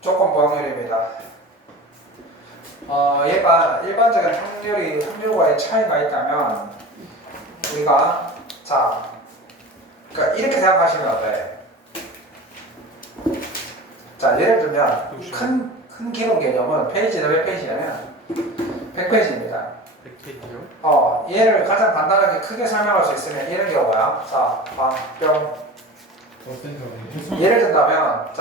조건부 확률입니다. 얘가 일반적인 확률과의 차이가 있다면 우리가 그러니까 이렇게 생각하시면 어때? 자, 예를 들면 큰 기본 개념은 페이지는 몇 페이지냐면 100페이지입니다. 100페이지요? 얘를 가장 간단하게 크게 설명할 수 있으면 이런 경우야. 자, 뿅. 예를 든다면,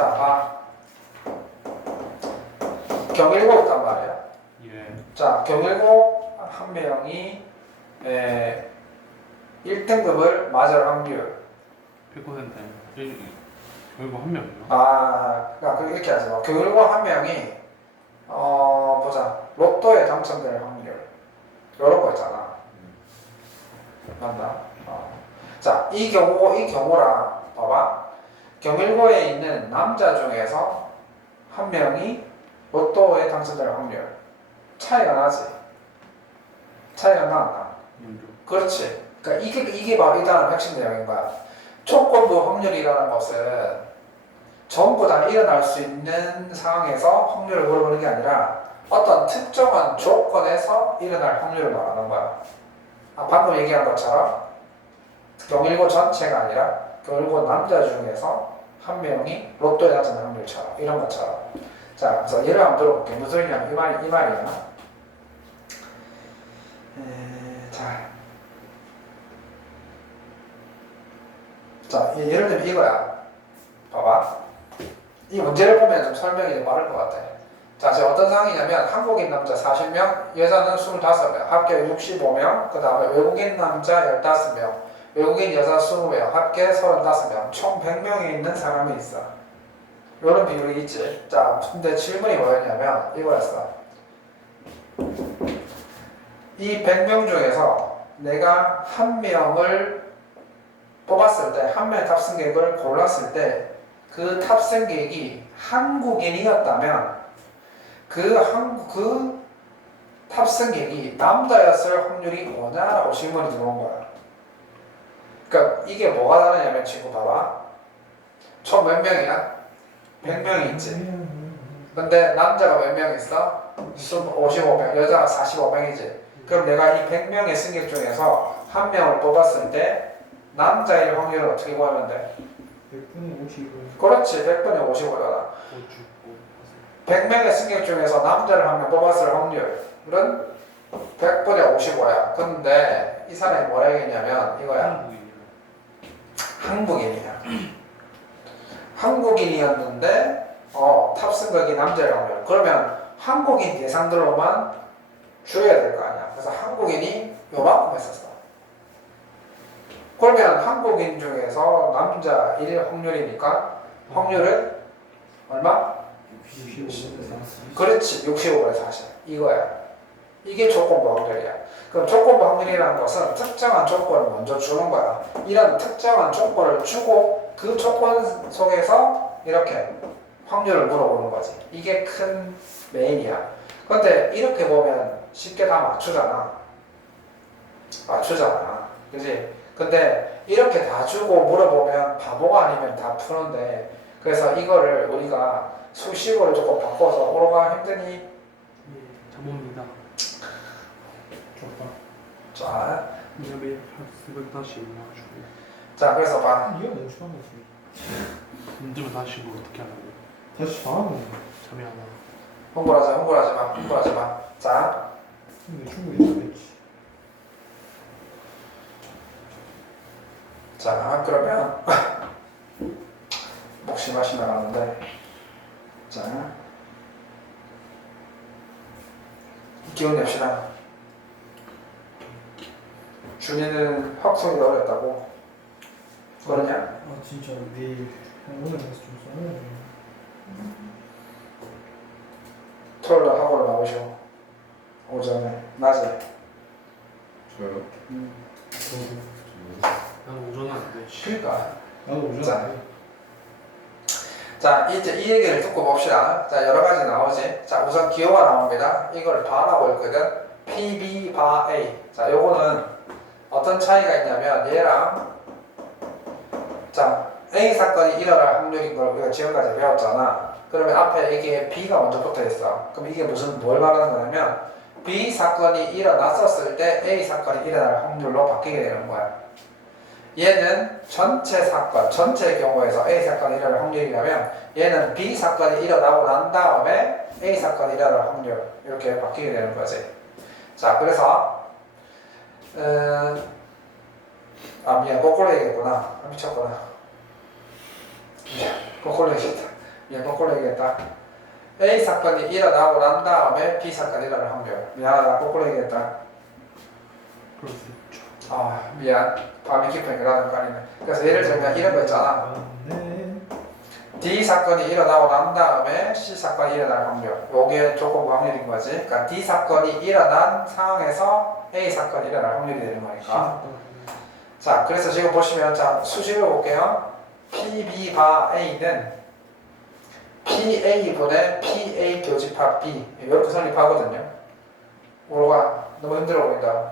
경일고 있단 말이야. 예. 자, 경일고 한 명이 1등급을 맞을 확률. 100%. 결국 한 명이요? 그러니까 이렇게 하지 마. 경일고 한 명이 보자. 로또에 당첨될 확률. 이런 거 있잖아. 맞나? 자, 이 경우랑 봐봐. 경일고에 있는 남자 중에서 한 명이 로또에 당첨될 확률. 차이가 나지? 차이가 나, 안 나? 그렇지. 그러니까 이게 바로 일단은 핵심 내용인 거야. 조건부 확률이라는 것은 전부 다 일어날 수 있는 상황에서 확률을 물어보는 게 아니라 어떤 특정한 조건에서 일어날 확률을 말하는 거야. 방금 얘기한 것처럼 경일고 전체가 아니라 경일고 남자 중에서 한 명이 로또에 당첨될 확률처럼 이런 것처럼. 자, 그래서 예를 한번 들어볼게. 무슨 소리냐면 이 말이야. 자, 예를 들면 이거야. 봐봐. 이 문제를 보면 좀 설명이 좀 빠를 것 같아. 자, 지금 어떤 상황이냐면 한국인 남자 40명, 여자는 25명, 합계 65명, 그 다음에 외국인 남자 15명, 외국인 여자 20명, 합계 35명, 총 100명이 있는 사람이 있어. 이런 비율이 있지. 자, 근데 질문이 뭐였냐면 이거였어. 이 100명 중에서 내가 한 명을 뽑았을 때, 한 명의 탑승객을 골랐을 때 그 탑승객이 한국인이었다면 그 탑승객이 남자였을 확률이 뭐냐라고 질문이 들어온 거야. 그러니까 이게 뭐가 다르냐면 친구 봐봐. 총 몇 명이야? 100명이 있지. 근데 남자가 몇 명 있어? 55명, 여자가 45명이지. 그럼 내가 이 100명의 승객 중에서 한 명을 뽑았을 때 남자일 확률은 어떻게 구하면 돼? 100분의 55. 그렇지, 100분의 55잖아. 100명의 승객 중에서 남자를 한 명 뽑았을 확률은 100분의 55야. 근데 이 사람이 뭐라 했냐면 이거야. 한국인이야. 한국인이었는데 탑승객이 남자일 확률. 그러면 한국인 대상들로만 줄여야 될 거 아니야. 그래서 한국인이 요만큼 했었어. 그러면 한국인 중에서 남자 1일 확률이니까 확률은 얼마? 65. 그렇지. 65분의 40. 이거야. 이게 조건부 확률이야. 그럼 조건부 확률이라는 것은 특정한 조건을 먼저 주는 거야. 이런 특정한 조건을 주고 그 조건 속에서 이렇게 확률을 물어보는 거지. 이게 큰 메인이야. 근데 이렇게 보면 쉽게 다 맞추잖아. 그지? 근데 이렇게 다 주고 물어보면 바보가 아니면 다 푸는데, 그래서 이거를 우리가 수식어를 조금 바꿔서 오로가 힘드니? 예, 잠옵니다. 좋다. 자, 미안해, 학습은 다시 나와주고. 자 그래서 봐. 이거 멍청한 거지. 문제만 다시 뭐 어떻게 하라고? 다시 봐하는 잠이 안 와. 흥분하지 마. 자, 근데 충분히 잘했지. 자 그러면 목심하시면 하는데, 자 기운 냅시다. 준이는 확성이 어렵다고 그러냐? 진짜 내일 오늘 가서 좀 써야 돼. 토요일날 학원을 나오시오. 오전에, 낮에. 저요? 난 오전은 안 돼. 그러니까. 나도 오전 자. 안 돼. 자, 이제 이 얘기를 듣고 봅시다. 자, 여러 가지 나오지. 자, 우선 기호가 나옵니다. 이걸 바라고 있거든. PB, 바, A. 자, 요거는 어떤 차이가 있냐면 얘랑 자, A 사건이 일어날 확률인 걸 우리가 지금까지 배웠잖아. 그러면 앞에 이게 B가 먼저 붙어 있어. 그럼 이게 뭘 말하는 거냐면 B 사건이 일어났었을 때 A 사건이 일어날 확률로 바뀌게 되는 거야. 얘는 전체 사건, 전체 경우에서 A 사건이 일어날 확률이라면 얘는 B 사건이 일어나고 난 다음에 A 사건이 일어날 확률 이렇게 바뀌게 되는 거지. 자, 그래서 미안, 거꾸로 얘기했구나. 미쳤구나. 미안, 거꾸로 얘기했다. 거꾸로 얘기했다. A 사건이 일어나고 난 다음에 B 사건이 일어날 확률. 미안하다, 거꾸로 얘기했다. 그럴 수 있죠. 미안. 밤이 깊으니까 나는 까리네. 그래서 예를 들면 이런 거 있잖아. 네. D 사건이 일어나고 난 다음에 C 사건이 일어날 확률. 요게 조건 확률인 거지. 그러니까 D 사건이 일어난 상황에서 A 사건이 일어날 확률이 되는 거니까. 자, 그래서 지금 보시면 자 수식을 볼게요. PB 바 A는 PA분의 PA 교집합 B 이렇게 성립하거든요. 오로가 너무 힘들어 보인다.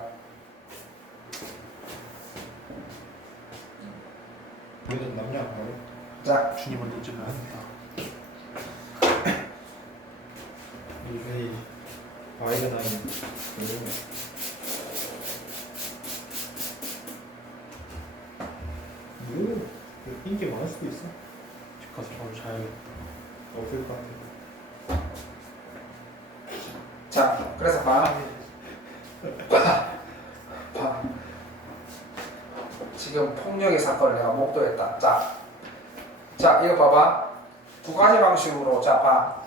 우리는 남녀 안 가요? 자, 주님은 늦으면 합니다. 이 아이가 나이 뭐 인기 많을 수도 있어. 집 가서 바로 자야겠다. 없을 것 같아. 자, 그래서 봐. 지금 폭력의 사건을 내가 목도했다. 자, 이거 봐봐. 두 가지 방식으로 자 봐.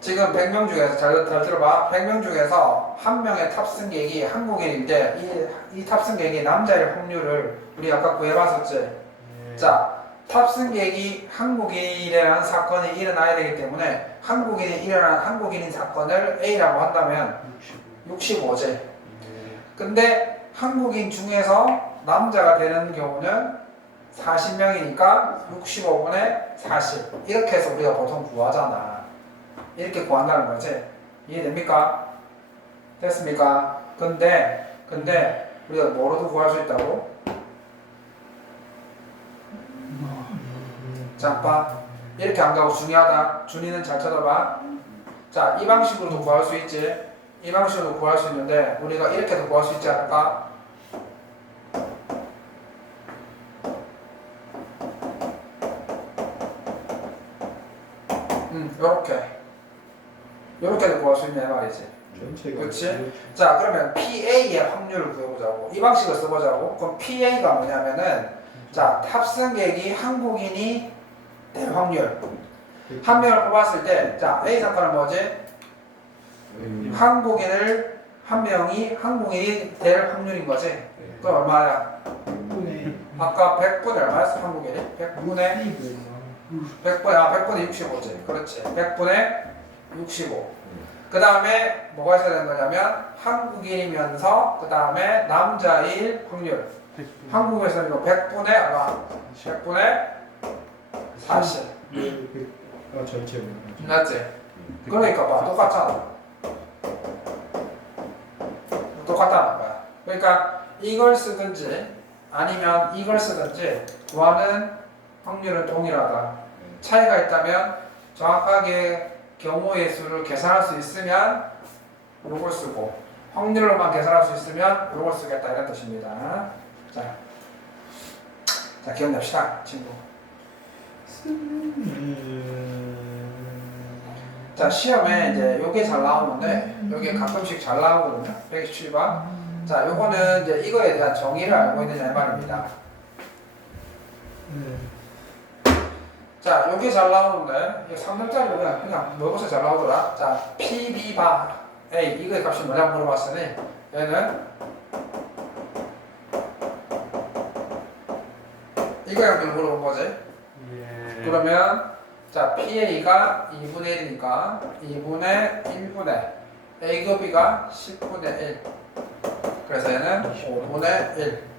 지금 100명 중에서 잘 들어봐. 100명 중에서 한 명의 탑승객이 한국인인데 이 탑승객이 남자일 확률을 우리 아까 구해봤었지. 자, 탑승객이 한국인이라는 사건이 일어나야 되기 때문에 한국인인 사건을 A라고 한다면 65제. 근데 한국인 중에서 남자가 되는 경우는 40명이니까 65분의 40 이렇게 해서 우리가 보통 구하잖아. 이렇게 구한다는 거지. 이해됩니까? 됐습니까? 근데 우리가 뭐로도 구할 수 있다고? 자, 봐. 이렇게 안 가고 중요하다. 준이는 잘 쳐다봐. 자, 이 방식으로도 구할 수 있지. 이 방식으로 구할 수 있는데 우리가 이렇게도 구할 수 있지 않을까? 요렇게도 구할 수 있냐 말이지. 전체가. 그치? 자, 그러면 PA의 확률을 구해보자고. 이 방식을 써보자고. 그럼 PA가 뭐냐면은 자, 탑승객이 한국인이 될 확률. 한 명을 뽑았을 때, 자, A 사건은 뭐지? 한 명이 한국인이 될 확률인 거지. 그럼 얼마야? 100분의 아까 100분의 얼마였어? 한국인이? 100분의 100분의 65지. 그렇지. 100분의 65. 그 다음에 뭐가 있어야 되는 거냐면 한국인이면서 그 다음에 남자일 확률. 한국에서는 이거 100분의 얼마? 100분의 40. 전체. 맞지? 그러니까 봐. 똑같다는 거야. 그러니까 이걸 쓰든지 아니면 이걸 쓰든지 구하는 확률은 동일하다. 차이가 있다면 정확하게 경우의 수를 계산할 수 있으면 요걸 쓰고 확률로만 계산할 수 있으면 요걸 쓰겠다 이런 뜻입니다. 자 기억냅시다 친구. 자 시험에 이제 요게 잘 나오는데 요게 가끔씩 잘 나오거든요. 127번. 자 요거는 이제 이거에 대한 정의를 알고 있느냐 이 말입니다. 자, 여기 잘 나오는데, 이게 3점짜리 그냥 뭐고서 잘 나오더라. 자, PB 바 A, 이거의 값이 뭐냐고 물어봤으니, 얘는 이거의 확률을 물어본 거지. 그러면, 자, PA가 2분의 1이니까, 2분의 1분의 A 곱이가 10분의 1. 그래서 얘는 5분의 1.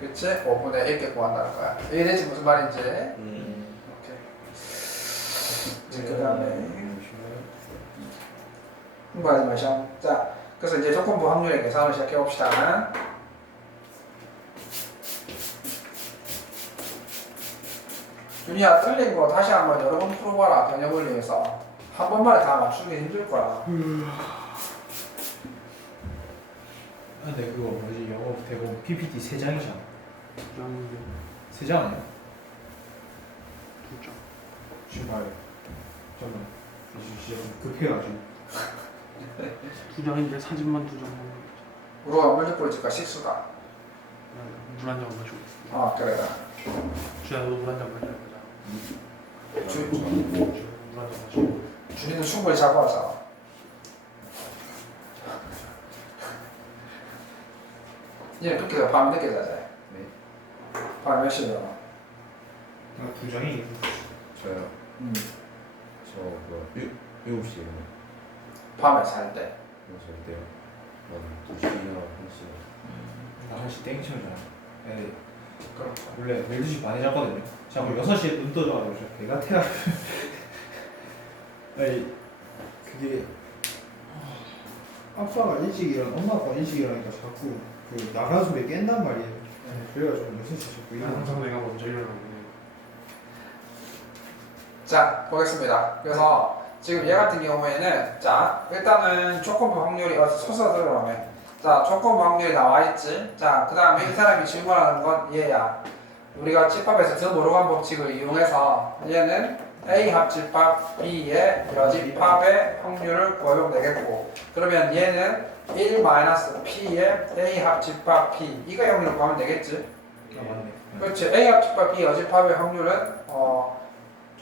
그치? 5분의 1개 구한다는 거야. 이해되지 무슨 말인지? 오케이. 이제 그 다음에 공부하지 마셔. 자, 그래서 이제 조건부 확률의 계산을 시작해 봅시다. 준이야 틀린 거 다시 한번 여러 번 풀어봐라. 변형을 위해서 한 번만에 다 맞추기 힘들 거야. 근데 그거 뭐지 영어 대본 PPT 3장이잖아. 부장인데 3장 아니야? 2장. 신발 잠깐만 진짜 급해가지고 2장인데 사진만 2장만. 우리가 물질 보니까 식수다. 물한 잔 마시고 있습니다. 아 그래. 주야 너도 물한 잔 마셔야 되잖아. 물한 잔 마시고. 준이는 충분히 자고 왔잖아. 얘는 그렇게 밤 늦게 자자. 네. 밤 몇 시에 일어나? 2장이 저요. 저 뭐야 7시에 밤에 잘 때. 잘 때요. 2시나 1시. 나 1시 땡쳐잖아. 네. 그럼 원래 12시 반에 잤거든요. 자고 6시에 눈 떠져가지고 진짜 배가 태워. 아니 그게 아빠가 일찍 일어나 엄마가 일찍 일어나니까 자꾸 그 나가는 소리 깬단 말이에요. 그래가지고 6시 자꾸 일어나. 항상 내가 먼저 일어나고. 자 보겠습니다. 그래서 지금 얘 같은 경우에는 자 일단은 조건부 확률이 서서 들어가면 자 조건부 확률이 나와 있지. 자 그 다음에 이 사람이 질문하는 건 얘야. 우리가 집합에서 드모르간 법칙을 이용해서 얘는 A 합집합 B의 여집합의 확률을 구하면 되겠고, 그러면 얘는 1-P의 A 합집합 B 이거 확률을 구하면 되겠지. 아 맞네. 그렇지. A 합집합 B 여집합의 확률은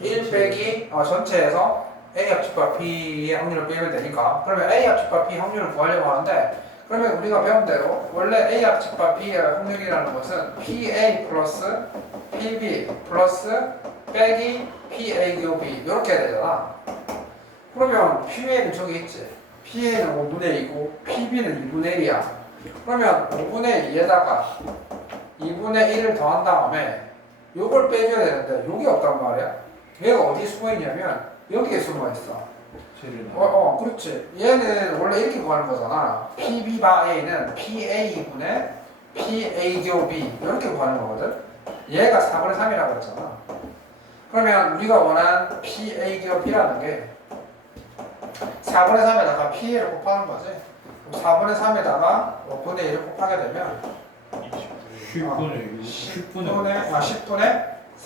1 빼기 전체에서 A 합집합 B의 확률을 빼면 되니까, 그러면 A 합집합 B 확률을 구하려고 하는데, 그러면 우리가 배운 대로 원래 A 합집합 B의 확률이라는 것은 PA 플러스 PB 플러스 빼기 PA-B 이렇게 해야 되잖아. 그러면 PA는 저기 있지. PA는 5분의 2고 PB는 2분의 1이야. 그러면 5분의 2에다가 2분의 1을 더한 다음에 요걸 빼줘야 되는데 요게 없단 말이야. 얘가 어디 숨어있냐면 여기에 숨어있어. 그렇지. 얘는 원래 이렇게 구하는 거잖아. PB 바 A는 PA2분의 PA-B 이렇게 구하는 거거든. 얘가 4분의 3이라고 그랬잖아. 그러면 우리가 원한 PA-B라는 게 4분의 3에다가 PA를 곱하는 거지. 4분의 3에다가 5분의 1을 곱하게 되면 10분의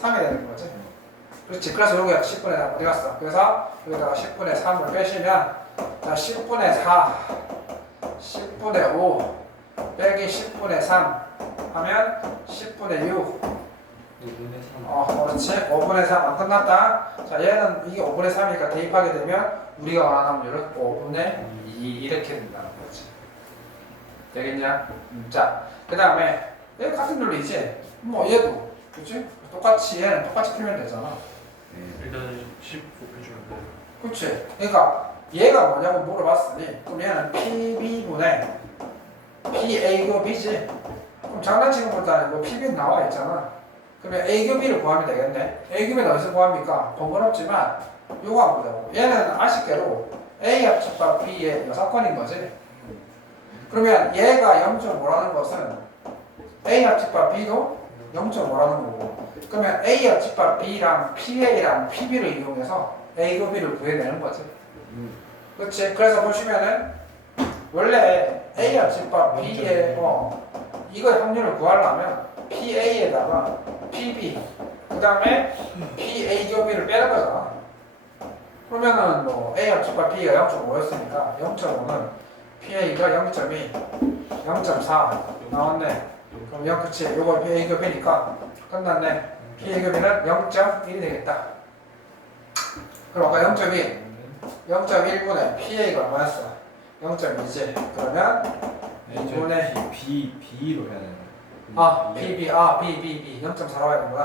3이 되는 거지. 그렇지. 그래서 여기가 10분의 3 어디 갔어? 그래서 여기다가 10분의 3을 빼시면 자 10분의 4, 10분의 5 빼기 10분의 3 하면 10분의 6 그렇지. 5분의 3 안 끝났다. 자 얘는 이게 5분의 3이니까 대입하게 되면 우리가 원하는 확률은 5분의 2 이렇게 된다는 거지. 되겠냐? 자 그 다음에 얘 같은 논리지. 뭐 얘도 그렇지? 똑같이 얘는 똑같이 풀면 되잖아. 일단은 10 곱해주면 돼. 그렇지. 그러니까 얘가 뭐냐고 물어봤으니 그럼 얘는 PB분의 PA 교 B지. 그럼 장난치는 것도 아니고 PB는 나와 있잖아. 그러면 A 교 B를 구하면 되겠네. A 교 B는 어디서 구합니까? 번거롭지만 요거 하면 되고, 얘는 아쉽게도 A 합집합 B의 여사건인 거지. 그러면 얘가 0.5라는 것은 A 합집합 B도 0.5라는 거고, 그러면 A 합집합 B랑 PA랑 PB를 이용해서 A 교 B를 구해내는 거지. 그렇지. 그래서 보시면은 원래 A 합집합 B의 이거 확률을 구하려면 PA에다가 PB 그 다음에 PA 교 B를 빼는 거잖아. 그러면은 뭐 A 합집합 B가 0.5였으니까 0.5는 PA가 0.2, 0.4 나왔네. 그럼 0, 그치. 요거 PA 교 B니까 끝났네. PA 교 B는 0.1이 되겠다. 그럼 아까 0.1, 0.1분의 PA가 얼마였어? 0.2지. 그러면 2분의 B로 해야 되는 PB, B 0.4라고 해야 되는구나.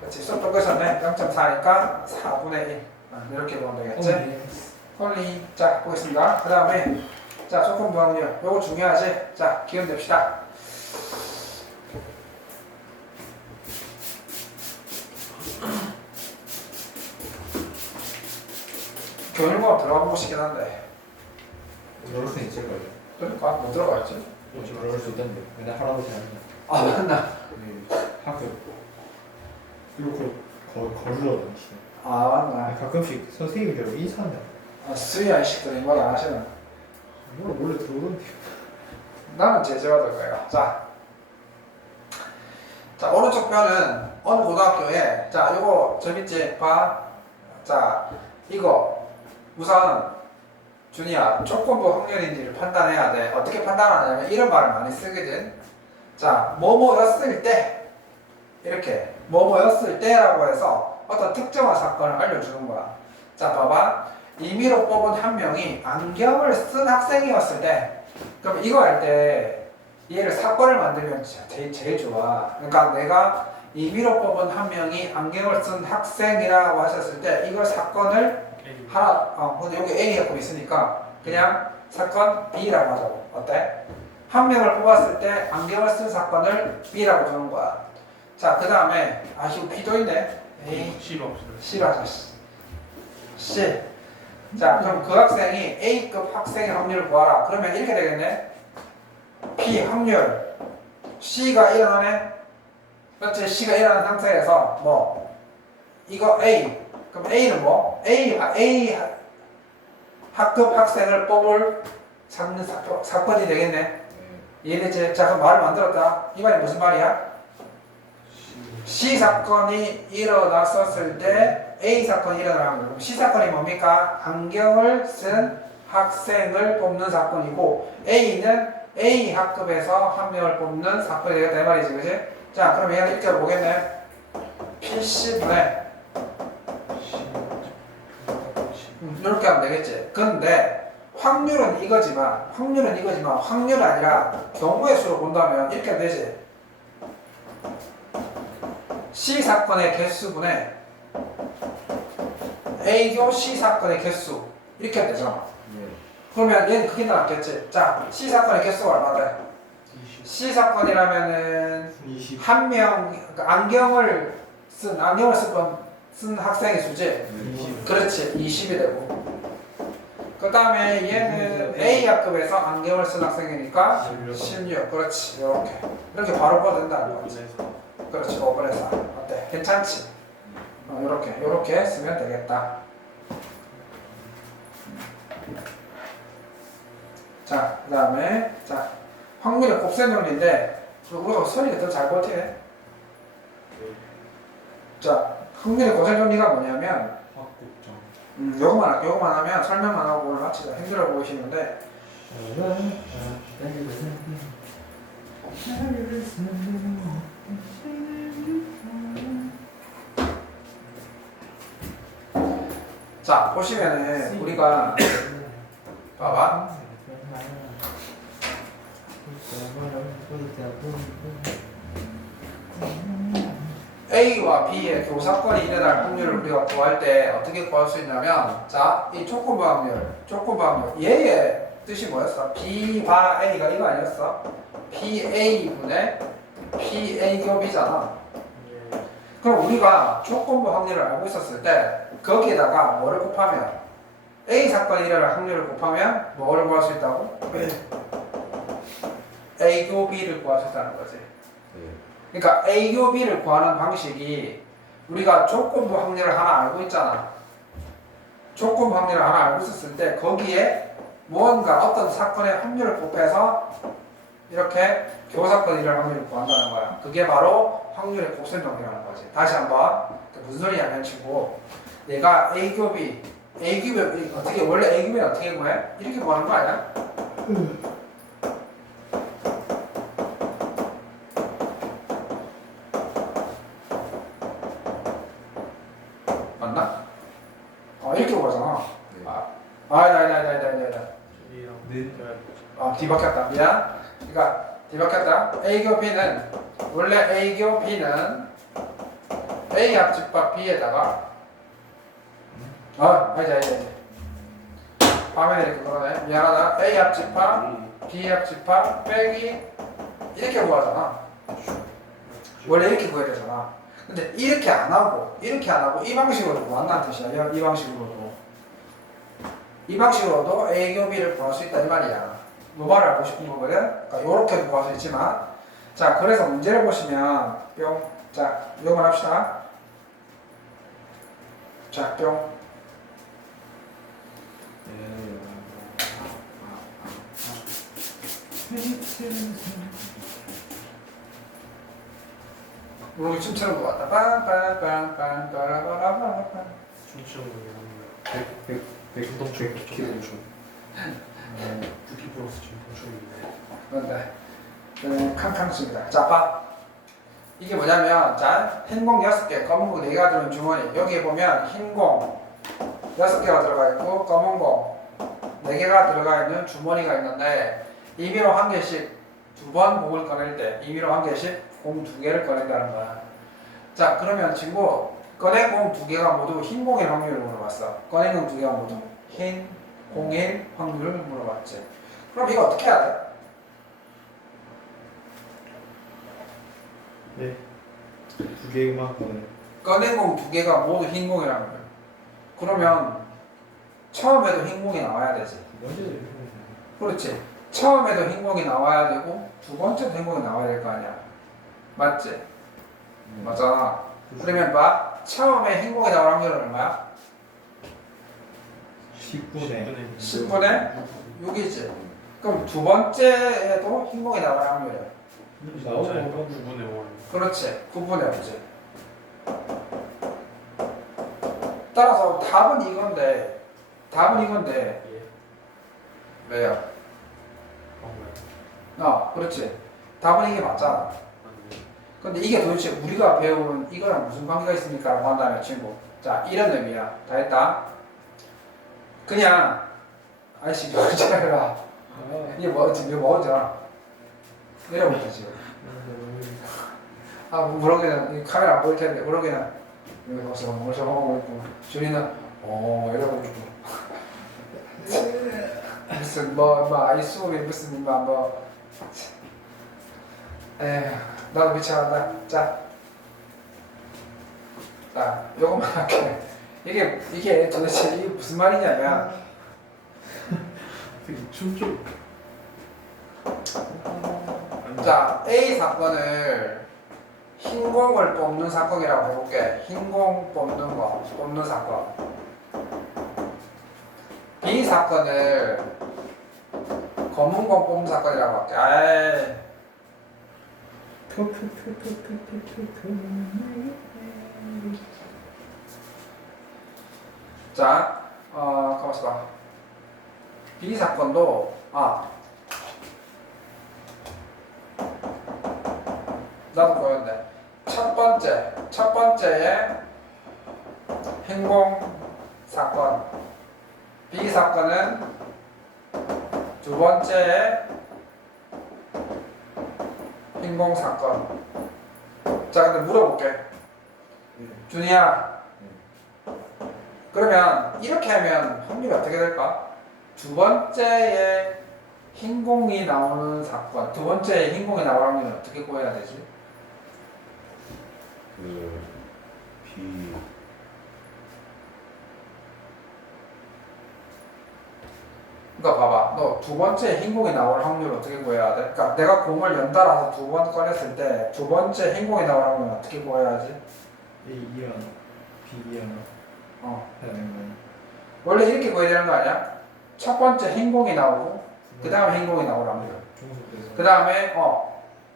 그렇지. 수업 끝났네. 0.4니까 4분의 1 이렇게 보면 되겠지. 홀리. 자 보겠습니다. 그 다음에 자 조건부 확률 요거 중요하지. 자 기억 냅시다. 교육법 들어가 보고 싶긴 한데. 들어올 수 있을 거예요. 그러니까 못 들어가야지. 들어올 수 있던데. 맨날 할아버지 하는 아 맞나? 학교. 그리고 거르러 다니시네. 아 맞나. 가끔씩 선생님들하고 인사한다. 수희 아이식들이 뭘 안 하시나. 뭐 원래 들어오던데. 나는 제재받을 거예요. 자 오른쪽 편은 어느 고등학교에 자 이거 재밌지? 봐. 자 이거 우선 준이야 조건부 확률인지를 판단해야 돼. 어떻게 판단하냐면 이런 말을 많이 쓰거든. 자 뭐뭐였을 때 이렇게 뭐뭐였을 때라고 해서 어떤 특정한 사건을 알려주는 거야. 자 봐봐 임의로 뽑은 한 명이 안경을 쓴 학생이었을 때 그럼 이거 할 때 얘를 사건을 만들면 진짜 제일 좋아. 그러니까 내가 임의로 뽑은 한 명이 안경을 쓴 학생이라고 하셨을 때 이걸 사건을 하나 근데 여기 A가 있으니까 그냥 사건 B라고 하자고. 어때? 한 명을 뽑았을 때 안경을 쓴 사건을 B라고 주는 거야. 자 그 다음에 이거 B도 있네. 에이 C가 없어요. C라서 C. 자 그럼 그 학생이 A급 학생의 확률을 구하라. 그러면 이렇게 되겠네. P 확률 C가 일어나네. 그렇지. C가 일어나는 상태에서 뭐 이거 A 그럼 A는 뭐? A 학급 학생을 뽑을 찾는 사건이 되겠네. 네. 이해되지? 자 그럼 말을 만들었다. 이 말이 무슨 말이야? C 사건이 일어났었을 때 A 사건이 일어나는 거고 C 사건이 뭡니까? 안경을 쓴 학생을 뽑는 사건이고 A는 A 학급에서 한 명을 뽑는 사건이 되겠다 이 말이지, 그지? 자 그럼 얘는 이렇게 보겠네. PC분의 이렇게 하면 되겠지. 근데 확률은 이거지만 확률이 아니라 경우의 수로 본다면 이렇게 하면 되지. C 사건의 개수분의 A교 C 사건의 개수 이렇게 하면 되잖아. 네. 그러면 얘는 크게 나왔겠지. 자, C 사건의 개수가 얼마래? 20. C 사건이라면은 20. 한 명 안경을 쓴 학생의 수지. 20. 그렇지, 20이 되고. 그 다음에 얘는 A 학급에서 안경을 쓴 학생이니까 16. 그렇지, 이렇게 바로 뽑아낸다는 거지. 그렇지, 5분의 4. 어때? 괜찮지? 이렇게 쓰면 되겠다. 자, 그 다음에 확률의 곱셈 정리인데 우리가 소리가 더 잘 버티네. 자, 확률의 곱셈 정리가 뭐냐면 요거만 하면 설명만 하고 오늘 마치자. 힘들어 보이시는데 자, 보시면은 우리가 봐봐. A와 B의 교사건이 일어날 확률을 우리가 구할 때 어떻게 구할 수 있냐면 자, 이 조건부 확률 얘의 뜻이 뭐였어? B 바 A가 이거 아니었어? PA분의 PA교B잖아. 그럼 우리가 조건부 확률을 알고 있었을 때 거기에다가 뭐를 곱하면 A 사건이 일어날 확률을 곱하면 뭐를 구할 수 있다고? A교B를 구할 수 있다는 거지. 네. 그러니까 A교B를 구하는 방식이 우리가 조건부 확률을 하나 알고 있잖아. 조건부 확률을 하나 알고 있었을 때 거기에 무언가 어떤 사건의 확률을 곱해서 이렇게 교사건 일어날 확률을 구한다는 거야. 그게 바로 확률의 곱셈 정리라는 거지. 다시 한번 무슨 소리냐면 친구 내가 A교B 어떻게 원래 A교비는 어떻게 구해? 이렇게 구하는 거 아니야? 맞나? 이렇게 구하잖아. 네. 뒤바뀌었다. 미안. 그러니까 뒤바뀌었다. A교 B는 원래 A교 B는 A 합집합 B에다가 아니지. 화면에 이렇게 그러네. 미안하다. A 합집합 B 합집합 빼기 이렇게 구하잖아. 원래 이렇게 구해야 되잖아. 근데 이렇게 안 하고 이 방식으로 구한다는 뜻이야. 이 방식으로도 A교 B를 구할 수 있다 이 말이야. 요 말을 알고 싶은 거거든. 그러니까 요렇게 구할 수 있지만 자 그래서 문제를 보시면 자 요걸 합시다. 자, 뿅. 우리 춤추는 거 같다. 빰빰빰빰빰빰빰빰. 춤추는 거 합니다. 100 중동춤. 6기 플러스 중동춤인데. 그런데 캉캉습니다. 자, 봐. 이게 뭐냐면, 자, 흰공 6개, 검은 공 4개가 들어있는 주머니. 여기에 보면 흰공 6개가 들어가 있고, 검은 공 4개가 들어가 있는 주머니가 있는데, 임의로 한 개씩 2번 공을 꺼낼 때, 임의로 한 개씩 공 2개를 꺼낸다는 거야. 자, 그러면 친구, 꺼낸 공 2개가 모두 흰 공일 확률을 물어봤어. 꺼낸 공 2개가 모두 흰 공일 확률을 물어봤지. 그럼 이거 어떻게 해야 돼? 네. 2개만 거네. 꺼낸 공 2개가 모두 흰 공이라는 거야. 그러면 처음에도 흰 공이 나와야 되지. 먼저도 그렇지. 처음에도 흰 공이 나와야 되고 두 번째도 흰 공이 나와야 될 거 아니야. 맞지? 맞잖아. 그러면 봐. 처음에 흰 공이 나올 확률은 얼마야? 10분에 10분의 6이지. 그럼 두 번째에도 흰 공이 나올 확률이야. 나오고 9분의 5. 그렇지. 9분의 5지. 따라서 답은 이건데 예. 왜요? 뭐야? 그렇지. 답은 이게 맞잖아. 아니. 근데 이게 도대체 우리가 배운 이거랑 무슨 관계가 있습니까? 라고 한다면 친구. 자, 이런 의미야. 다 했다. 그냥 아이씨 이거 잘해라. 이게 뭐 지금 이거 뭐잖아. 이러면 지금. 아, 무럭이는 카메라 안 보일 텐데 무럭이는 여기 벌써 하고 있고 준이는 이러고 있고 무슨 뭐 아이수업이 무슨 뭐 에휴 나도 미쳐간다. 자 요것만 할게. 이게 도대체 이게 무슨 말이냐면 되게 춤좀. 자 A 사건을 흰 공을 뽑는 사건이라고 해볼게. 흰 공 뽑는 사건. B 사건을 검은 공 뽑는 사건이라고 할게. 아이. 자, 가만있어 봐. B 사건도 나도 보였는데 첫 번째에 행공 사건 B 사건은 두 번째에 행공 사건. 자, 근데 물어볼게. 준이야. 그러면 이렇게 하면 확률이 어떻게 될까? 두 번째에 흰공이 나오는 사건, 두 번째에 흰공이 나올 확률은 어떻게 구해야 되지? B 그러니까 봐봐, 너 두 번째 흰공이 나올 확률을 어떻게 구해야 돼? 그러니까 내가 공을 연달아서 두 번 꺼냈을 때 두 번째 흰공이 나올 확률은 어떻게 구해야지? A2랑 B2랑 해야 되는 거야. 원래 이렇게 구해야 되는 거 아니야? 첫 번째 흰공이 나오고 그 다음에 흰공이 나올 확률. 종속돼서 그 다음에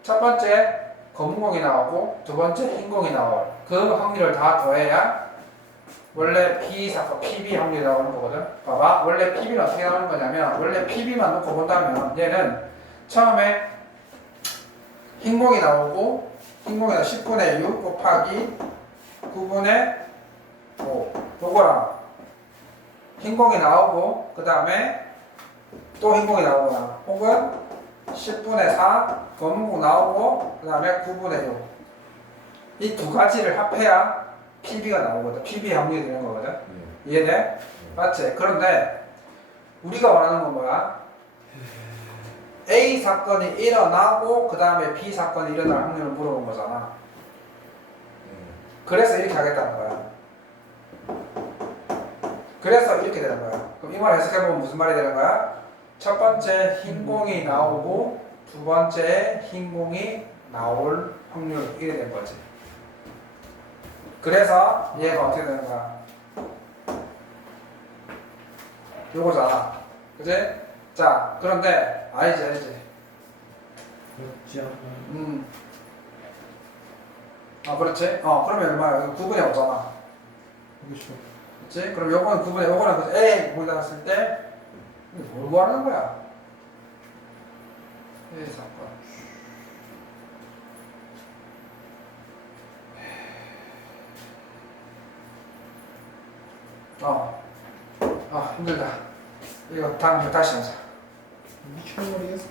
첫 번째 검은 공이 나오고 두 번째 흰 공이 나올 그 확률을 다 더해야 원래 B 사건 PB 확률이 나오는 거거든. 봐봐, 원래 PB는 어떻게 나오는 거냐면 원래 PB만 놓고 본다면 얘는 처음에 흰 공이 나오고 흰 공이 10분의 6 곱하기 9분의 5 요거랑 흰 공이 나오고 그 다음에 또 흰 공이 나오거나 혹은 10분의 4 검은 공 나오고 그 다음에 9분의 6 이 두 가지를 합해야 PB가 나오거든. PB 확률이 되는 거거든. 이해돼? 맞지? 그런데 우리가 원하는 건 뭐야? A 사건이 일어나고 그 다음에 B 사건이 일어날 확률을 물어본 거잖아. 그래서 이렇게 하겠다는 거야. 그래서 이렇게 되는 거야. 그럼 이 말 해석해보면 무슨 말이 되는 거야? 첫 번째 흰 공이 나오고 두 번째 흰 공이 나올 확률 1이 된 거지. 그래서 얘가 어떻게 되는 거야? 요거잖아. 그지? 자, 그런데 아니지. 그렇지 않아. 그렇지? 그러면 얼마야? 여기 9분의 5잖아. 그렇죠. 그치? 그럼 요거는 9분의 5거는 그치? A 거기다 갔을 때 뭘 구하는 거야? 1, 4번. 힘들다. 이거 다시 하자. 미쳐버리겠어.